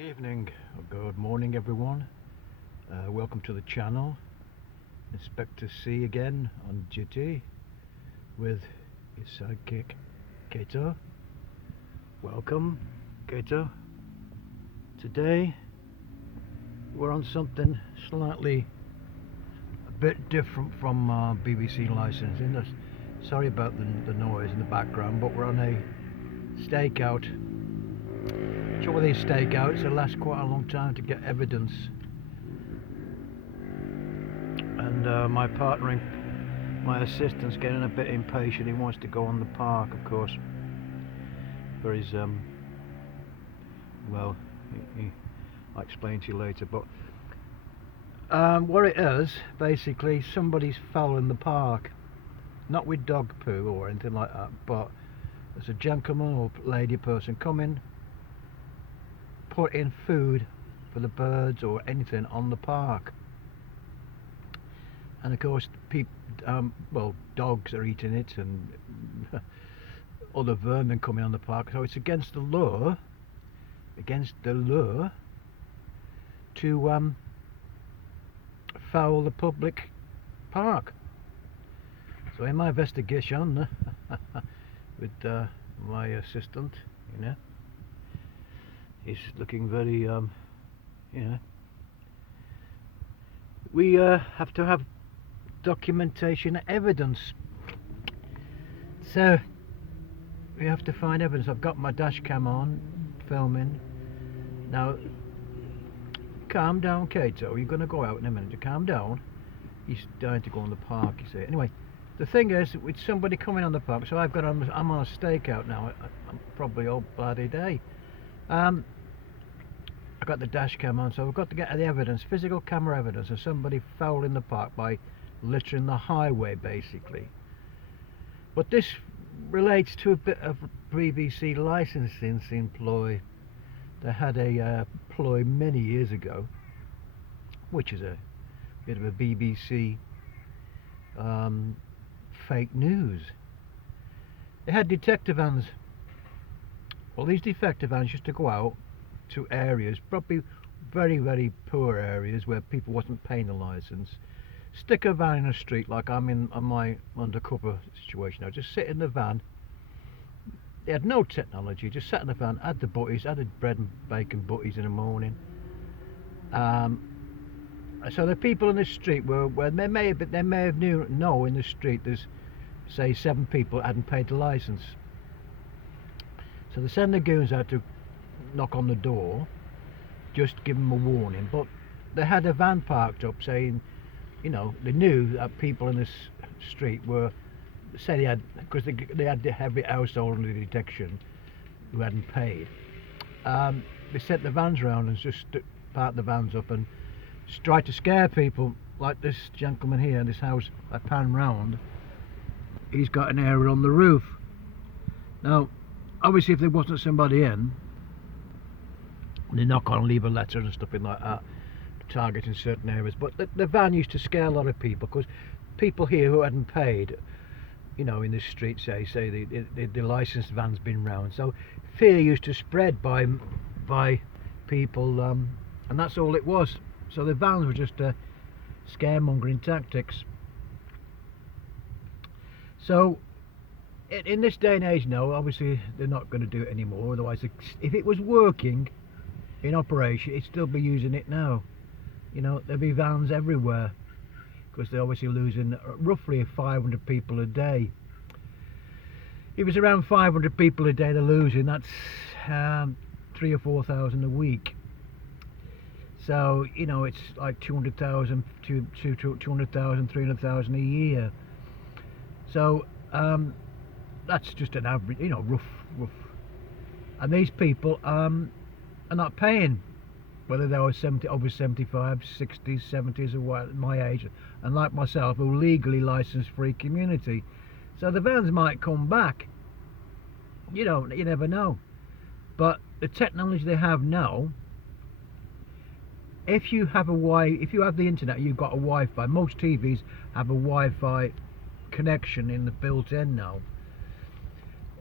Good evening, or good morning everyone. Welcome to the channel. Inspector C again on duty with his sidekick Kayto. Welcome, Kayto. Today we're on something slightly a bit different from BBC licensing. Sorry about the noise in the background, but we're on a stakeout. Some of these stakeouts, they last quite a long time to get evidence, and my partner, my assistant's getting a bit impatient. He wants to go on the park, of course, for his well, I'll explain to you later, but what it is, basically, somebody's fouling the park, not with dog poo or anything like that, but there's a gentleman or lady person coming, put in food for the birds or anything on the park, and of course people, well, dogs are eating it and other vermin coming on the park, so it's against the law to foul the public park. So in my investigation with my assistant, he's looking very, we have to have documentation evidence. So we have to find evidence. I've got my dash cam on, filming. Now, calm down, Kayto. You're going to go out in a minute. Calm down. He's dying to go on the park, you see. Anyway, the thing is, with somebody coming on the park, so I'm on a stakeout now. I'm probably all bloody day. I've got the dash cam on, so we've got to get the evidence, physical camera evidence of somebody fouling the park by littering the highway, basically. But this relates to a bit of BBC licensing ploy. They had a ploy many years ago, which is a bit of a BBC fake news. They had detector vans. Well, these detector vans used to go out to areas, probably very, very poor areas where people wasn't paying the license, stick a van in a street like I'm in on my undercover situation now, just sit in the van. They had no technology, just sat in the van, had the butties, had the bread and bacon butties in the morning. So the people in the street where they may have know in the street there's, say, 7 people that hadn't paid the license. So they send the goons out to knock on the door, just give them a warning. But they had a van parked up saying, they knew that people in this street were, say they had, because they had the heavy household under detection who hadn't paid. They set the vans around and just parked the vans up and tried to scare people, like this gentleman here in this house. I pan round, he's got an area on the roof. Now, obviously, if there wasn't somebody in, they knock on and leave a letter and stuff like that, targeting certain areas. But the van used to scare a lot of people, because people here who hadn't paid, in this street, say the licensed van's been round, so fear used to spread by people, and that's all it was. So the vans were just scaremongering tactics. So in this day and age now, obviously they're not going to do it anymore. Otherwise, if it was working in operation, it'd still be using it now. There'd be vans everywhere, because they're obviously losing roughly 500 people a day. If it's around 500 people a day they're losing, that's 3,000 or 4,000 a week. So it's like 200,000 to 200,000, 300,000 a year. So that's just an average, rough. And these people are not paying, whether they were over 75, 60s, 70s, or what, my age, and like myself, a legally licensed free community. So the vans might come back. You never know. But the technology they have now, if you have the internet, you've got a Wi-Fi. Most TVs have a Wi-Fi connection in the built-in now.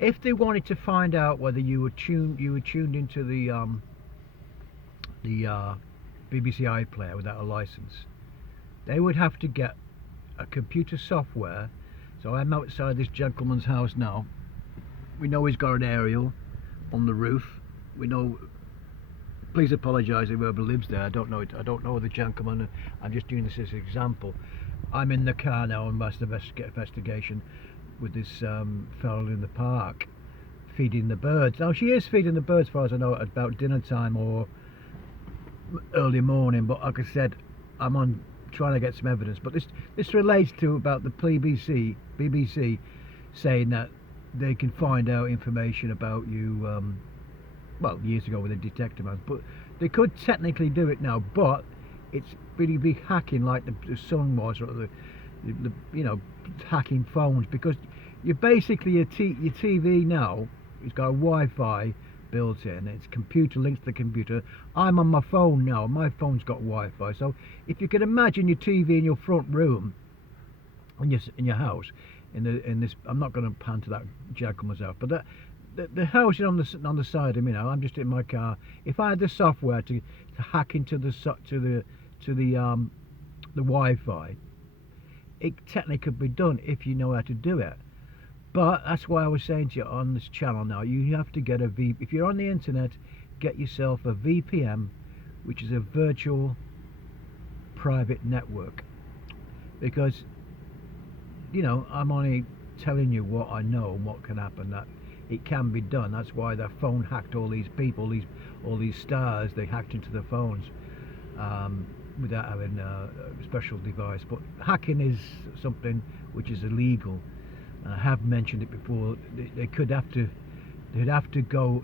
If they wanted to find out whether you were tuned into the the BBC iPlayer without a license. They would have to get a computer software. So I'm outside this gentleman's house now. We know he's got an aerial on the roof. We know. Please apologise if whoever lives there. I don't know. I don't know the gentleman. I'm just doing this as an example. I'm in the car now on mass investigation with this fellow in the park feeding the birds. Now she is feeding the birds, as far as I know, at about dinner time or early morning. But like I said, I'm on trying to get some evidence. But this relates to about the BBC saying that they can find out information about you. Well, years ago with the detector man, but they could technically do it now. But it's really big hacking, like the Sun was, or the you know, hacking phones, because you basically your TV now. It's got a Wi-Fi built in. It's computer linked to the computer. I'm on my phone now. My phone's got Wi-Fi. So if you can imagine your TV in your front room, in your house, in this, I'm not going to pan to that gentleman's house, but the house is on the side of me now. I'm just in my car. If I had the software to hack into the Wi-Fi, it technically could be done if you know how to do it. But that's why I was saying to you on this channel now, you have to get if you're on the internet, get yourself a VPN, which is a virtual private network. Because, you know, I'm only telling you what I know and what can happen, that it can be done. That's why their phone hacked all these people, all these stars, they hacked into their phones without having a special device. But hacking is something which is illegal. I have mentioned it before. They'd have to go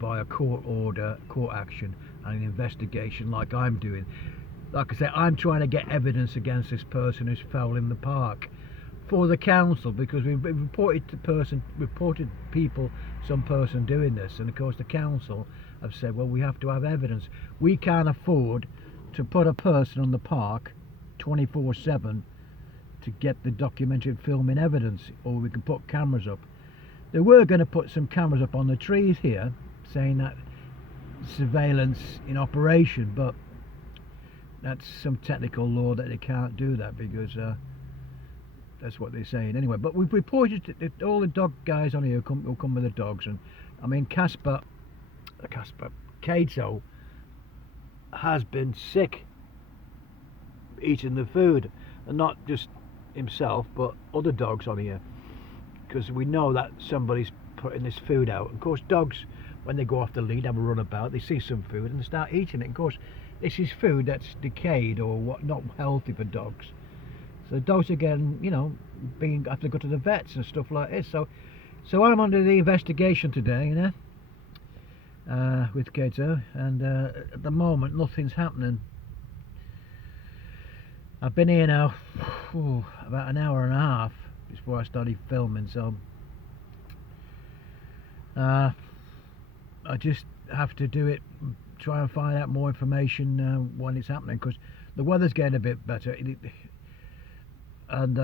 by a court order, court action, and an investigation, like I'm doing. Like I say, I'm trying to get evidence against this person who's foul in the park for the council, because we've reported some person doing this, and of course the council have said, well, we have to have evidence. We can't afford to put a person on the park 24/7 to get the documentary filming evidence, or we can put cameras up. They were going to put some cameras up on the trees here, saying that surveillance in operation, but that's some technical law that they can't do that, because that's what they're saying anyway. But we've reported that all the dog guys on here will come with the dogs, and I mean Kayto has been sick eating the food, and not just himself but other dogs on here, because we know that somebody's putting this food out. Of course, dogs, when they go off the lead, have a run about, they see some food and they start eating it. Of course, this is food that's decayed or what, not healthy for dogs. So the dogs are getting, you know, have to go to the vets and stuff like this. So I'm under the investigation today, you know, with Kayto, and at the moment nothing's happening. I've been here now about an hour and a half before I started filming, so I just have to do it, try and find out more information when it's happening, because the weather's getting a bit better, and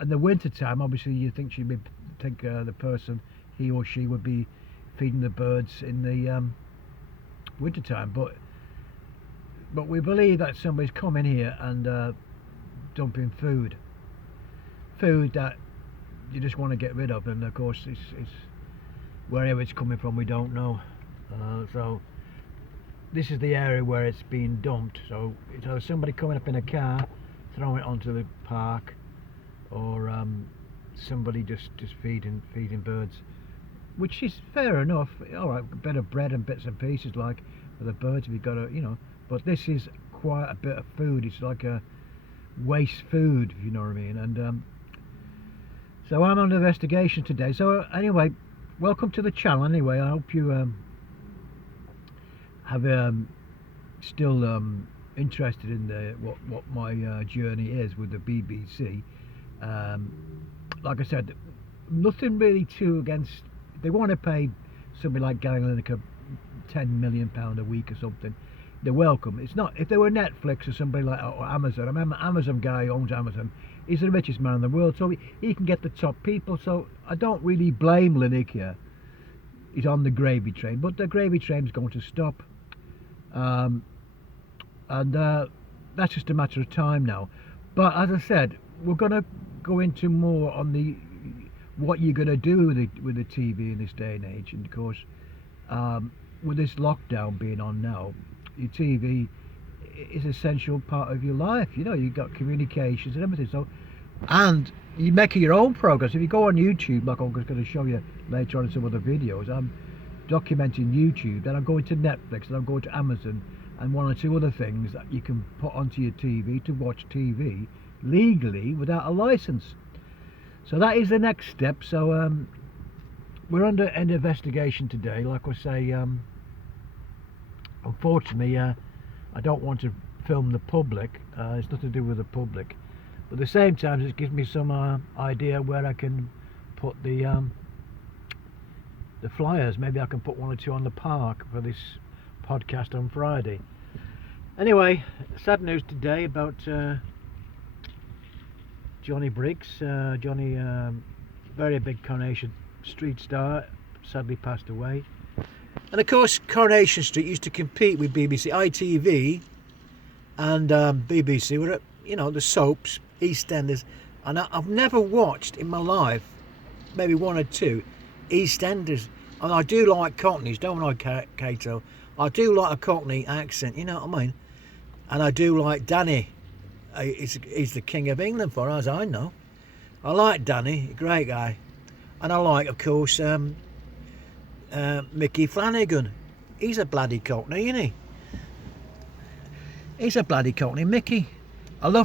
in the winter time, obviously you think the person, he or she, would be feeding the birds in the winter time, but we believe that somebody's coming here and dumping food that you just want to get rid of, and of course it's wherever it's coming from, we don't know. So this is the area where it's being dumped. So it's either somebody coming up in a car, throwing it onto the park, or somebody just feeding birds, which is fair enough. All right, a bit of bread and bits and pieces, like for the birds, if you've got to, you know. But this is quite a bit of food. It's like a waste food, if you know what I mean. And so I'm under investigation today. So anyway, welcome to the channel. Anyway, I hope you have still interested in what my journey is with the BBC. Like I said, nothing really too against. They want to pay somebody like Gary Lineker £10 million a week or something. They're welcome. It's not, if they were Netflix or somebody like, or Amazon. I remember Amazon guy who owns Amazon. He's the richest man in the world, so he can get the top people. So I don't really blame Lineker. is on the gravy train, but the gravy train's going to stop, and that's just a matter of time now. But as I said, we're going to go into more on the what you're going to do with the TV in this day and age, and of course, with this lockdown being on now, your TV is an essential part of your life. You know, you've got communications and everything. So, and you make your own progress. If you go on YouTube, like I'm going to show you later on in some other videos, I'm documenting YouTube, then I'm going to Netflix, and I'm going to Amazon, and one or two other things that you can put onto your TV to watch TV legally without a license. So that is the next step. So we're under an investigation today. Like I say, unfortunately, I don't want to film the public. It's nothing to do with the public. But at the same time, it gives me some idea where I can put the flyers. Maybe I can put one or two on the park for this podcast on Friday. Anyway, sad news today about Johnny Briggs. Johnny, very big Coronation Street star, sadly passed away. And of course, Coronation Street used to compete with BBC, ITV, and BBC were, you know, the soaps, EastEnders. And I've never watched in my life, maybe one or two, EastEnders. And I do like Cockneys, don't I, Kayto? I do like a Cockney accent, you know what I mean? And I do like Danny. He's the King of England, for as I know. I like Danny, a great guy. And I like, of course, Mickey Flanagan. He's a bloody Cockney, isn't he? He's a bloody Cockney, Mickey. I love